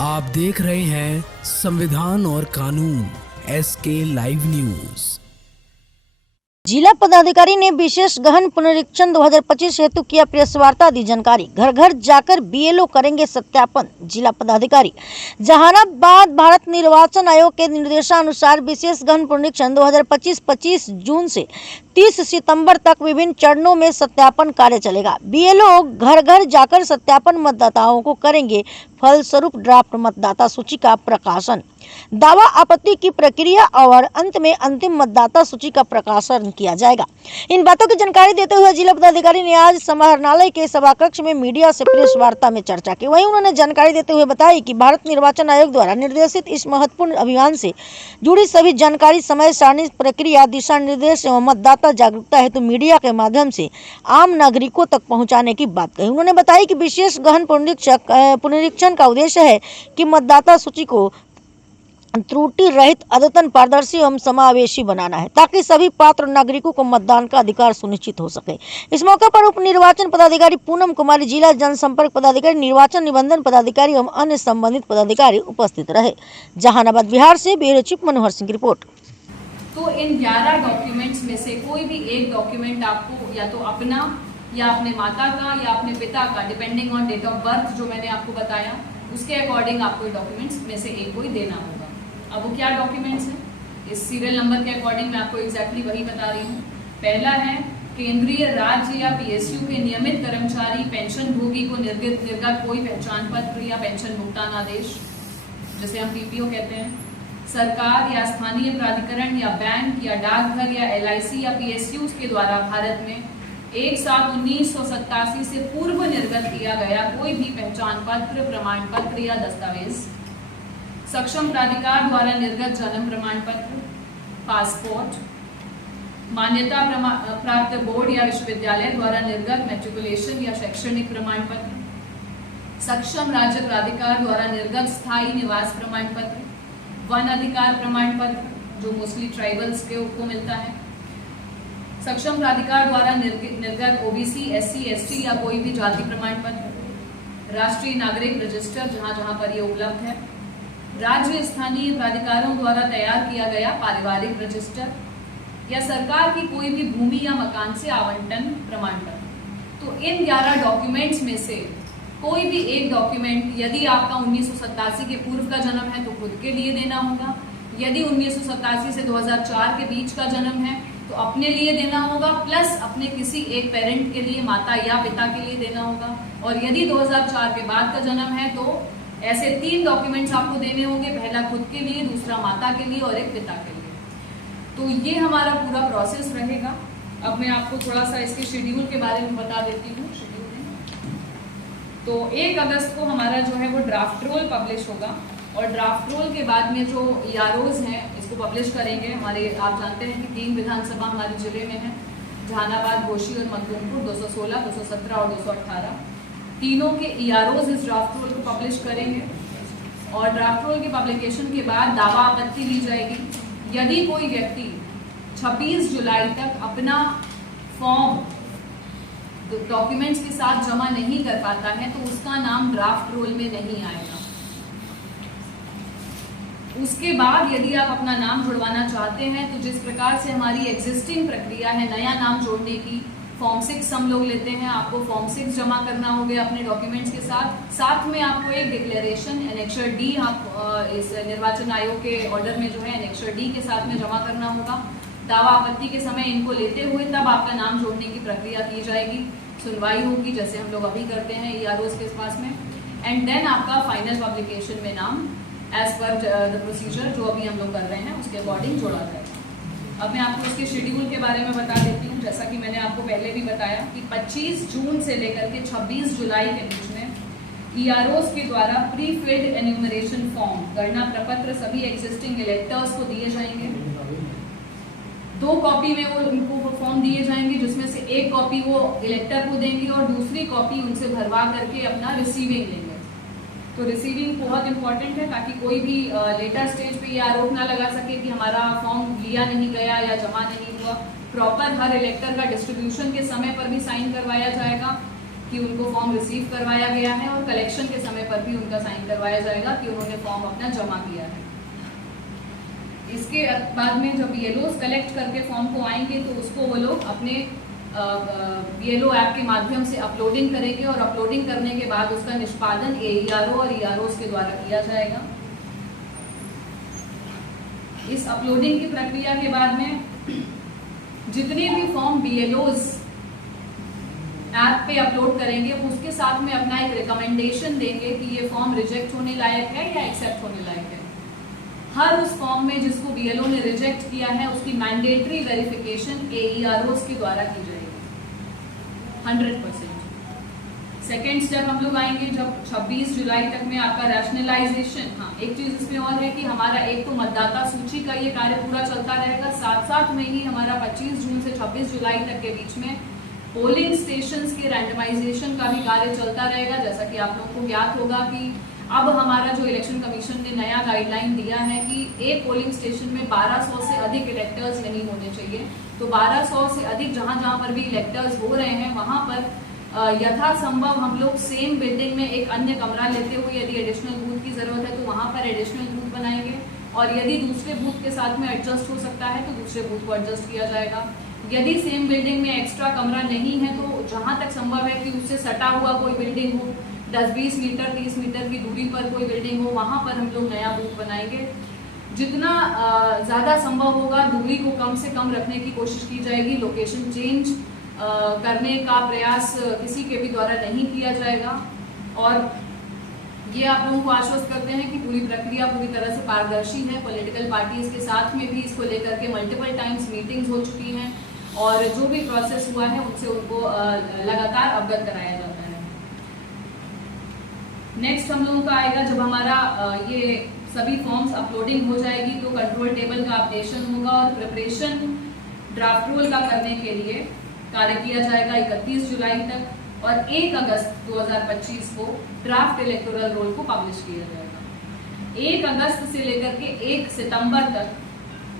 आप देख रहे हैं संविधान और कानून SK लाइव न्यूज। जिला पदाधिकारी ने विशेष गहन पुनरीक्षण 2025 हेतु किया प्रेस वार्ता, दी जानकारी। घर घर जाकर BLO करेंगे सत्यापन। जिला पदाधिकारी जहानाबाद भारत निर्वाचन आयोग के निर्देशानुसार विशेष गहन पुनरीक्षण 2025 25 जून से 30 सितंबर तक विभिन्न चरणों में सत्यापन कार्य चलेगा। BLO घर घर जाकर सत्यापन मतदाताओं को करेंगे। फलस्वरूप ड्राफ्ट मतदाता सूची का प्रकाशन, दावा आपत्ति की प्रक्रिया और अंत में अंतिम मतदाता सूची का प्रकाशन किया जाएगा। इन बातों की जानकारी देते हुए जिला पदाधिकारी ने आज समाहरणालय के सभाकक्ष में मीडिया से प्रेस वार्ता में चर्चा की। वहीं उन्होंने जानकारी देते हुए बताई कि भारत निर्वाचन आयोग द्वारा निर्देशित इस महत्वपूर्ण अभियान से जुड़ी सभी जानकारी, समय सारणी, प्रक्रिया, दिशा निर्देश एवं मतदाता जागरूकता हेतु मीडिया के माध्यम से आम नागरिकों तक पहुँचाने की बात कही। उन्होंने बताया कि विशेष गहन पुनरीक्षण का उद्देश्य है कि मतदाता सूची को त्रुटि रहित, अद्यतन, पारदर्शी एवं समावेशी बनाना है, ताकि सभी पात्र नागरिकों को मतदान का अधिकार सुनिश्चित हो सके। इस मौके पर उप निर्वाचन पदाधिकारी पूनम कुमारी, जिला जनसंपर्क पदाधिकारी, निर्वाचन निबंधन पदाधिकारी एवं अन्य संबंधित पदाधिकारी उपस्थित रहे। जहानाबाद बिहार से ब्यूरो चीफ मनोहर सिंह की रिपोर्ट। तो इन 11 डॉक्यूमेंट्स में से कोई भी एक डॉक्यूमेंट आपको या तो अपना या अपने माता का या अपने पिता का, depending on date of birth जो मैंने आपको बताया, उसके अकॉर्डिंग आपको डॉक्यूमेंट्स में से एक कोई देना होगा। अब वो क्या डॉक्यूमेंट्स हैं, इस सीरियल नंबर के अकॉर्डिंग मैं आपको एग्जैक्टली वही बता रही हूँ। पहला है केंद्रीय, राज्य या PSU के नियमित कर्मचारी पेंशन भोगी को निर्गत कोई पहचान पत्र या पेंशन भुगतान आदेश, जिसे हम PPO कहते हैं। सरकार या स्थानीय प्राधिकरण या बैंक या डाकघर या LIC या PSUs के द्वारा भारत में 1/7/1987 से पूर्व निर्गत किया गया कोई भी पहचान पत्र, प्रमाण पत्र या दस्तावेज। सक्षम प्राधिकार द्वारा निर्गत जन्म प्रमाण पत्र, पासपोर्ट, मान्यता प्राप्त बोर्ड या विश्वविद्यालय द्वारा निर्गत मैट्रिकुलेशन या शैक्षणिक प्रमाण पत्र, सक्षम राज्य प्राधिकार द्वारा निर्गत स्थायी निवास प्रमाण पत्र, वन अधिकार प्रमाण पत्र जो मोस्टली ट्राइबल्स को मिलता है, सक्षम प्राधिकार द्वारा निर्गत OBC, SC, ST या कोई भी जाति प्रमाण पत्र, राष्ट्रीय नागरिक रजिस्टर जहां जहां पर ये उपलब्ध है, राज्य स्थानीय प्राधिकारों द्वारा तैयार किया गया पारिवारिक रजिस्टर या सरकार की कोई भी भूमि या मकान से आवंटन प्रमाण पत्र। तो इन 11 डॉक्यूमेंट्स में से कोई भी एक डॉक्यूमेंट, यदि आपका 1987 के पूर्व का जन्म है तो खुद के लिए देना होगा, यदि 1987 से 2004 के बीच का जन्म है तो अपने लिए देना होगा, प्लस अपने किसी एक पेरेंट के लिए, माता या पिता के लिए देना होगा, और यदि 2004 के बाद का जन्म है तो ऐसे 3 डॉक्यूमेंट्स आपको देने होंगे, पहला खुद के लिए, दूसरा माता के लिए और एक पिता के लिए। तो ये हमारा पूरा प्रोसेस रहेगा। अब मैं आपको थोड़ा सा इसके शेड्यूल के बारे में बता देती हूँ। तो 1 अगस्त को हमारा जो है वो ड्राफ्ट रोल पब्लिश होगा, और ड्राफ्ट रोल के बाद में जो EROs हैं इसको पब्लिश करेंगे हमारे। आप जानते हैं कि 3 विधानसभा हमारे जिले में है, जहानाबाद, घोसी और मखदूमपुर, 216, 217 और 218। तीनों के EROs इस ड्राफ्ट रोल को पब्लिश करेंगे, और ड्राफ्ट रोल के पब्लिकेशन के बाद दावा आपत्ति ली जाएगी। यदि कोई व्यक्ति 26 जुलाई तक अपना फॉर्म डॉक्यूमेंट्स के साथ जमा नहीं कर पाता है तो उसका नाम ड्राफ्ट रोल में नहीं आएगा। उसके बाद यदि आप अपना नाम जुड़वाना चाहते हैं तो जिस प्रकार से हमारी एग्जिस्टिंग प्रक्रिया है नया नाम जोड़ने की, फॉर्म 6 हम लोग लेते हैं, आपको फॉर्म 6 जमा करना होगा अपने डॉक्यूमेंट्स के साथ में आपको एक डिक्लेरेशन एनेक्सर D आप इस निर्वाचन आयोग के ऑर्डर में जो है एनेक्सर D के साथ में जमा करना होगा। दावा आपत्ति के समय इनको लेते हुए तब आपका नाम जोड़ने की प्रक्रिया की जाएगी, सुनवाई होगी जैसे हम लोग अभी करते हैं EROs के पास में, एंड देन आपका फाइनल पब्लिकेशन में नाम एज पर द प्रोसीजर जो अभी हम लोग कर रहे हैं उसके अकॉर्डिंग जोड़ा जाएगा। अब मैं आपको इसके शेड्यूल के बारे में बता देती हूँ। जैसा कि मैंने आपको पहले भी बताया कि 25 जून से लेकर के 26 जुलाई के बीच में EROs के द्वारा प्री फिल्ड एन्यूमरेशन फॉर्म, गणना प्रपत्र सभी एग्जिस्टिंग इलेक्टर्स को दिए जाएंगे। 2 कॉपी में वो उनको फॉर्म दिए जाएंगे, जिसमें से एक कॉपी वो इलेक्टर को देंगे और दूसरी कॉपी उनसे भरवा करके अपना रिसीविंग लेंगे। तो रिसीविंग बहुत इंपॉर्टेंट है ताकि कोई भी लेटर स्टेज पे ये आरोप ना लगा सके कि हमारा फॉर्म लिया नहीं गया या जमा नहीं हुआ। प्रॉपर हर इलेक्टर का डिस्ट्रीब्यूशन के समय पर भी साइन करवाया जाएगा, कि उनको फॉर्म रिसीव करवाया गया है और कलेक्शन के समय पर भी उनका साइन करवाया जाएगा कि उन्होंने फॉर्म अपना जमा किया है। इसके बाद में जब BLOs कलेक्ट करके फॉर्म को आएंगे तो उसको वो लोग अपने BLO ऐप के माध्यम से अपलोडिंग करेंगे और अपलोडिंग करने के बाद उसका निष्पादन AERO और EROs के द्वारा किया जाएगा। इस अपलोडिंग की प्रक्रिया के बाद में जितने भी फॉर्म BLOs ऐप पे अपलोड करेंगे उसके साथ में अपना एक रिकमेंडेशन देंगे कि ये फॉर्म रिजेक्ट होने लायक है या एक्सेप्ट होने लायक है। हर उस फॉर्म में जिसको BLO ने रिजेक्ट किया है उसकी मैंडेटरी वेरिफिकेशन AEROs के द्वारा की जाएगी 100%। सेकेंड स्टेप हम लोग आएंगे जब 26 जुलाई तक में आपका रैशनलाइजेशन। हाँ, एक चीज इसमें और है कि हमारा एक तो मतदाता सूची का ये कार्य पूरा चलता रहेगा, साथ साथ में ही हमारा 25 जून से 26 जुलाई तक के बीच में पोलिंग स्टेशंस के रैंडमाइजेशन का भी कार्य चलता रहेगा। जैसा कि आप लोगों को ज्ञात होगा कि अब हमारा जो इलेक्शन कमीशन ने नया गाइडलाइन दिया है कि एक पोलिंग स्टेशन में 1200 से अधिक इलेक्टर्स नहीं होने चाहिए। तो 1200 से अधिक जहां पर भी इलेक्टर्स हो रहे हैं वहां पर यथासंभव हम लोग सेम बिल्डिंग में एक अन्य कमरा लेते हुए यदि एडिशनल बूथ की जरूरत है तो वहां पर एडिशनल बूथ बनाएंगे और यदि दूसरे बूथ के साथ में एडजस्ट हो सकता है तो दूसरे बूथ को एडजस्ट किया जाएगा। यदि सेम बिल्डिंग में एक्स्ट्रा कमरा नहीं है तो जहां तक संभव है कि उससे सटा हुआ कोई बिल्डिंग हो, 10-20 मीटर 30 मीटर की दूरी पर कोई बिल्डिंग हो, वहां पर हम लोग नया बूथ बनाएंगे। जितना ज़्यादा संभव होगा दूरी को कम से कम रखने की कोशिश की जाएगी। लोकेशन चेंज करने का प्रयास किसी के भी द्वारा नहीं किया जाएगा और ये आप लोगों को आश्वस्त करते हैं कि पूरी प्रक्रिया पूरी तरह से पारदर्शी है। पॉलिटिकल पार्टीज के साथ में भी इसको लेकर के मल्टीपल टाइम्स मीटिंग्स हो चुकी हैं और जो भी प्रोसेस हुआ है उनसे उनको लगातार अवगत कराया जाता है। नेक्स्ट हम लोगों का आएगा जब हमारा ये सभी फॉर्म्स अपलोडिंग हो जाएगी तो कंट्रोल टेबल का अपडेशन होगा और प्रिपरेशन ड्राफ्ट रोल का करने के लिए कार्य किया जाएगा 31 जुलाई तक और 1 अगस्त 2025 को ड्राफ्ट इलेक्टोरल रोल को पब्लिश किया जाएगा। 1 अगस्त से लेकर के 1 सितंबर तक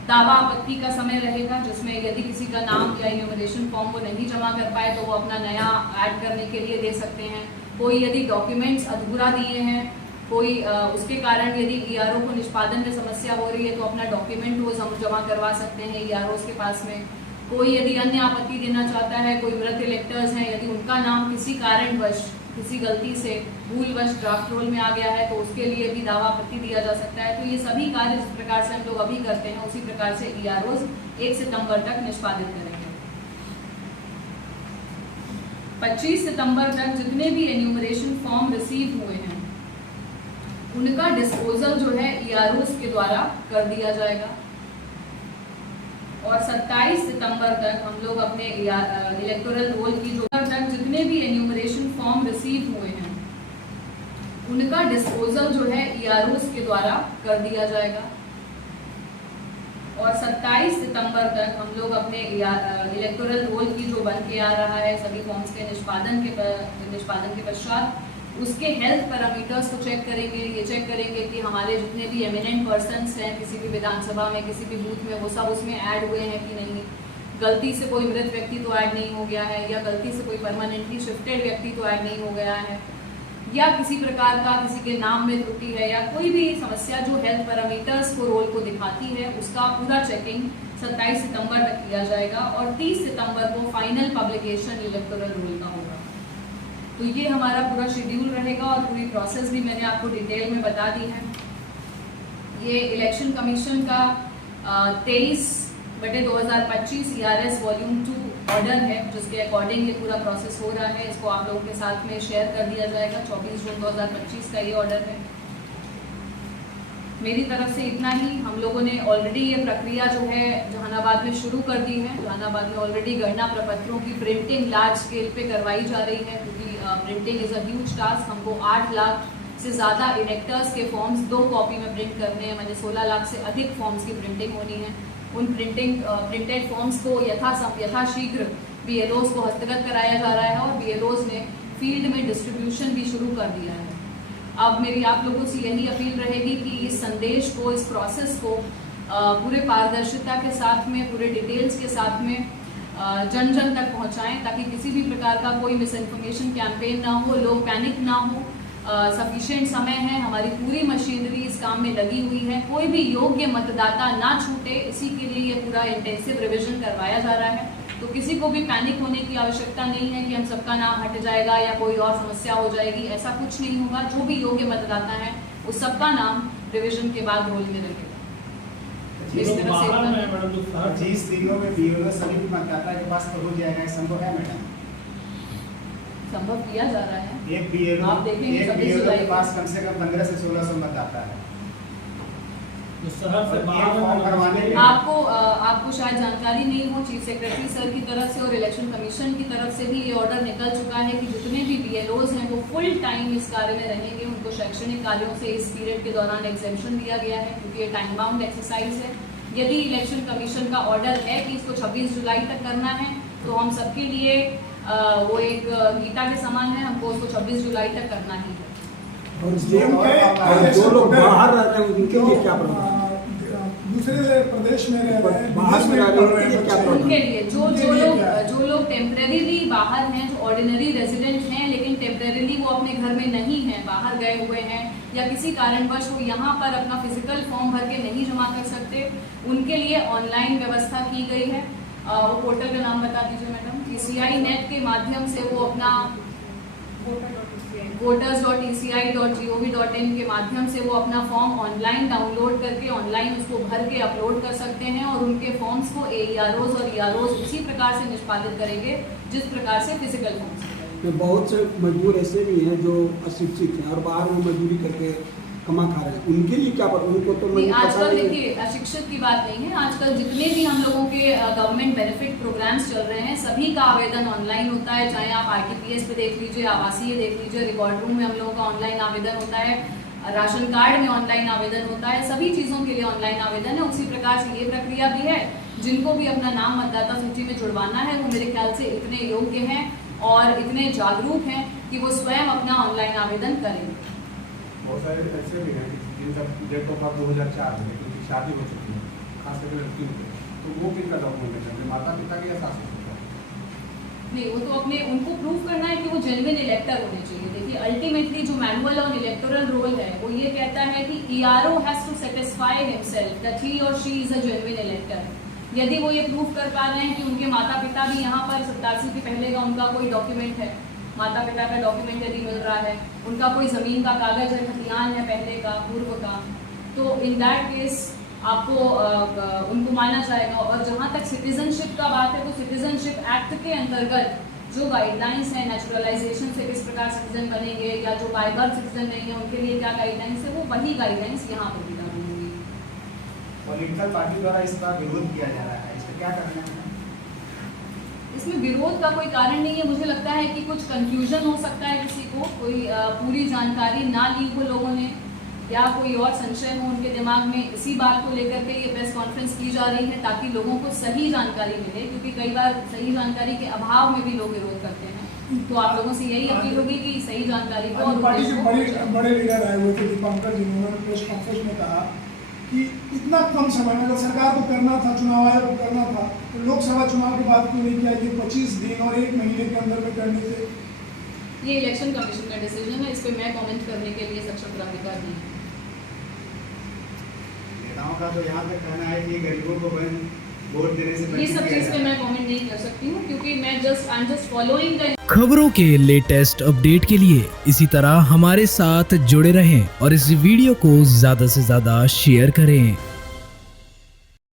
दावा आपत्ति का समय रहेगा जिसमें यदि किसी का नाम या इन्यूमरेशन फॉर्म वो नहीं जमा कर पाए तो वो अपना नया ऐड करने के लिए दे सकते हैं। कोई यदि डॉक्यूमेंट्स अधूरा दिए हैं, कोई उसके कारण यदि ERO को निष्पादन में समस्या हो रही है तो अपना डॉक्यूमेंट वो जमा करवा सकते हैं EROs के पास में। कोई यदि अन्य आपत्ति देना चाहता है, कोई मृत इलेक्टर्स हैं, यदि उनका नाम किसी कारणवश किसी गलती से भूलवश ड्राफ्ट रोल में आ गया है तो उसके लिए भी दावा आपत्ति दिया जा सकता है। तो ये सभी कार्य जिस प्रकार से हम लोग अभी करते हैं उसी प्रकार से EROs 1 सितंबर तक निष्पादित करेंगे। 25 सितंबर तक जितने भी एन्यूमरेशन फॉर्म रिसीव हुए हैं उनका डिस्पोजल जो है EROs के द्वारा कर दिया जाएगा और 27 सितंबर तक हम लोग अपने इलेक्टोरल रोल की जो तक जितने भी एन्यूमरेशन फॉर्म रिसीव हुए हैं उनका डिस्पोजल जो है EROs के द्वारा कर दिया जाएगा और 27 सितंबर तक हम लोग अपने इलेक्टोरल रोल की जो बन के आ रहा है सभी फॉर्म्स के निष्पादन के पश्चात उसके हेल्थ पैरामीटर्स को चेक करेंगे। ये चेक करेंगे कि हमारे जितने भी एमिनेंट पर्सन्स हैं किसी भी विधानसभा में किसी भी बूथ में वो सब उसमें ऐड हुए हैं कि नहीं, गलती से कोई मृत व्यक्ति तो ऐड नहीं हो गया है या गलती से कोई परमानेंटली शिफ्टेड व्यक्ति तो ऐड नहीं हो गया है या किसी प्रकार का किसी के नाम में त्रुटि है या कोई भी समस्या जो हेल्थ पैरामीटर्स को रोल को दिखाती है उसका पूरा चेकिंग 27 सितंबर तक किया जाएगा और 30 सितंबर को फाइनल पब्लिकेशन इलेक्टोरल रोल का होगा। तो ये हमारा पूरा शेड्यूल रहेगा और पूरी प्रोसेस भी मैंने आपको डिटेल में बता दी है। ये इलेक्शन कमीशन का 23/2025 ERS वॉल्यूम 2 ऑर्डर है जिसके अकॉर्डिंग ये पूरा प्रोसेस हो रहा है। इसको आप लोगों के साथ में शेयर कर दिया जाएगा। 24 जून 2025 का ये ऑर्डर है। मेरी तरफ से इतना ही। हम लोगों ने ऑलरेडी ये प्रक्रिया जो है जहानाबाद में शुरू कर दी है। जहानाबाद में ऑलरेडी गणना प्रपत्रों की प्रिंटिंग लार्ज स्केल पे करवाई जा रही है क्योंकि printing is a huge task. हमको 8 लाख से ज़्यादा इलेक्टर्स के फॉर्म्स 2 कॉपी में प्रिंट करने हैं, मैंने 16 लाख से अधिक फॉर्म्स की प्रिंटिंग होनी है। उन प्रिंटेड फॉर्म्स को यथाशीघ्र BLOs को हस्तगत कराया जा रहा है और BLOs ने फील्ड में डिस्ट्रीब्यूशन भी शुरू कर दिया है। अब मेरी आप लोगों से यही अपील रहेगी कि इस संदेश को, इस प्रोसेस को पूरे पारदर्शिता के साथ में, पूरे डिटेल्स के साथ में जन जन तक पहुंचाएं ताकि किसी भी प्रकार का कोई मिस इन्फॉर्मेशन कैंपेन ना हो, लोग पैनिक ना हो। सफिशिएंट समय है, हमारी पूरी मशीनरी इस काम में लगी हुई है, कोई भी योग्य मतदाता ना छूटे, इसी के लिए ये पूरा इंटेंसिव रिवीजन करवाया जा रहा है। तो किसी को भी पैनिक होने की आवश्यकता नहीं है कि हम सबका नाम हट जाएगा या कोई और समस्या हो जाएगी, ऐसा कुछ नहीं होगा। जो भी योग्य मतदाता है उस सबका नाम रिवीजन के बाद रोल में लगेगा। इस तरह से 25 दिनों में बीएलओ सभी मतदाता के पास पहुंच जाएगा, संभव है मैडम? संभव किया जा रहा है। एक बीएलओ आप देखेंगे 26 के जुलाई पास कम से कम 15 से 1600 मतदाता है। शहर से बाहर फॉर्म भरवाने के लिए आपको शायद जानकारी नहीं हो, चीफ सेक्रेटरी सर की तरफ से और इलेक्शन कमीशन की तरफ से भी ये ऑर्डर निकल चुका है कि जितने भी बीएलओज हैं वो फुल टाइम इस कार्य में रहेंगे। उनको शैक्षणिक कार्यों से इस पीरियड के दौरान एग्जेम्पशन दिया गया है क्योंकि ये टाइम बाउंड एक्सरसाइज है। यदि इलेक्शन कमीशन का ऑर्डर है कि इसको 26 जुलाई तक करना है तो हम सबके लिए वो एक गीता के समान है, हमको उसको 26 जुलाई तक करना ही है। और जो लोग बाहर रहते हैं उनके लिए क्या प्रबंध? दूसरे प्रदेश में रह रहे हैं, बाहर में रह रहे हैं, क्या प्रबंध? उनके लिए जो लोग टेम्परेरीली बाहर हैं, जो ऑर्डिनरी रेजिडेंट हैं लेकिन टेम्परेरीली वो अपने घर में नहीं हैं, बाहर गए हुए हैं या किसी कारणवश वो यहाँ पर अपना फिजिकल फॉर्म भर के नहीं जमा कर सकते, उनके लिए ऑनलाइन व्यवस्था की गई है। वो पोर्टल का नाम बता दीजिए मैडम। ECI नेट के माध्यम से वो अपना voters.eci.gov.in के माध्यम से वो अपना फॉर्म ऑनलाइन डाउनलोड करके ऑनलाइन उसको भर के अपलोड कर सकते हैं और उनके फॉर्म्स को AEROs और EROs उसी प्रकार से निष्पादित करेंगे जिस प्रकार से फिजिकल फॉर्म्स। बहुत से मजदूर ऐसे भी हैं जो अशिक्षित हैं और बाहर में मजदूरी करके कमा खा रहे हैं, उनके लिए क्या पर उनको तो आजकल देखिए अशिक्षित की बात नहीं है, आजकल जितने भी हम लोगों के गवर्नमेंट बेनिफिट प्रोग्राम्स चल रहे हैं सभी का आवेदन ऑनलाइन होता है। चाहे आप RTPS पे देख लीजिए, आवासीय देख लीजिए, रिकॉर्ड रूम में हम लोगों का ऑनलाइन आवेदन होता है, राशन कार्ड में ऑनलाइन आवेदन होता है, सभी चीज़ों के लिए ऑनलाइन आवेदन है। उसी प्रकार से ये प्रक्रिया भी है। जिनको भी अपना नाम मतदाता सूची में जुड़वाना है वो मेरे ख्याल से इतने योग्य हैं और इतने जागरूक हैं कि वो स्वयं अपना ऑनलाइन आवेदन करेंगे। बहुत सारे ऐसे भी हैं जिनका डेट ऑफ बर्थ 2004 है लेकिन उनकी शादी हो चुकी है, खास करके लड़कियों की, तो वो किनका डॉक्यूमेंटेशन है? माता पिता की या सासू ससुर? नहीं, वो तो अपने उनको प्रूव करना है कि वो जेन्युइन इलेक्टर होने चाहिए। देखिए अल्टीमेटली जो मैनुअल ऑन इलेक्टोरल रोल है वो ये कहता है कि ERO has to satisfy himself that he और she is a genuine elector. यदि वो ये प्रूव कर पा रहे हैं कि उनके माता पिता भी यहाँ पर 87 के पहले का उनका कोई डॉक्यूमेंट है, माता पिता का डॉक्यूमेंट यदि मिल रहा है, उनका कोई ज़मीन का कागज है, खतियान है पहले का, पूर्व का, तो इन दैट केस आपको उनको माना जाएगा। और जहाँ तक सिटीजनशिप का बात है तो सिटीजनशिप एक्ट के अंतर्गत जो गाइडलाइंस है नेचुरलाइजेशन से किस प्रकार सिटीजन बनेंगे या जो बाय बर्थ सिटीजन नहीं है उनके लिए क्या गाइडलाइंस है, वो वही गाइडलाइंस यहाँ पर भी लागू होंगी। पॉलिटिकल पार्टी द्वारा इसका विरोध किया जा रहा है, इसका क्या करना है? इसमें विरोध का कोई कारण नहीं है। मुझे लगता है कि कुछ कंफ्यूजन हो सकता है, किसी को कोई पूरी जानकारी ना ली हो लोगों ने या कोई और संशय हो उनके दिमाग में, इसी बात को लेकर के ये प्रेस कॉन्फ्रेंस की जा रही है ताकि लोगों को सही जानकारी मिले, क्योंकि कई बार सही जानकारी के अभाव में भी लोग विरोध करते हैं। तो आप लोगों से यही अपील होगी कि सही जानकारी को और पार्टी के बड़े लीडर आए हुए थे दीपंकर जी, उन्होंने प्रेस कॉन्फ्रेंस में कहा कि इतना कम समय में अगर सरकार को करना था, चुनाव आयोग को करना था, तो लोकसभा चुनाव की बात क्यों नहीं किया? ये 25 दिन और 1 महीने के अंदर में करने से ये इलेक्शन कमीशन का डिसीजन है, इस पर मैं कमेंट करने के लिए सक्षम प्राधिकार नहीं है। नेताओं का तो यहाँ तक कहना है कि गरीबों को वोट देने से ये सब चीज़ पे मैं कमेंट नहीं कर सकती हूँ क्योंकि मैं I am just following the खबरों के लेटेस्ट अपडेट के लिए इसी तरह हमारे साथ जुड़े रहें और इस वीडियो को ज्यादा से ज्यादा शेयर करें।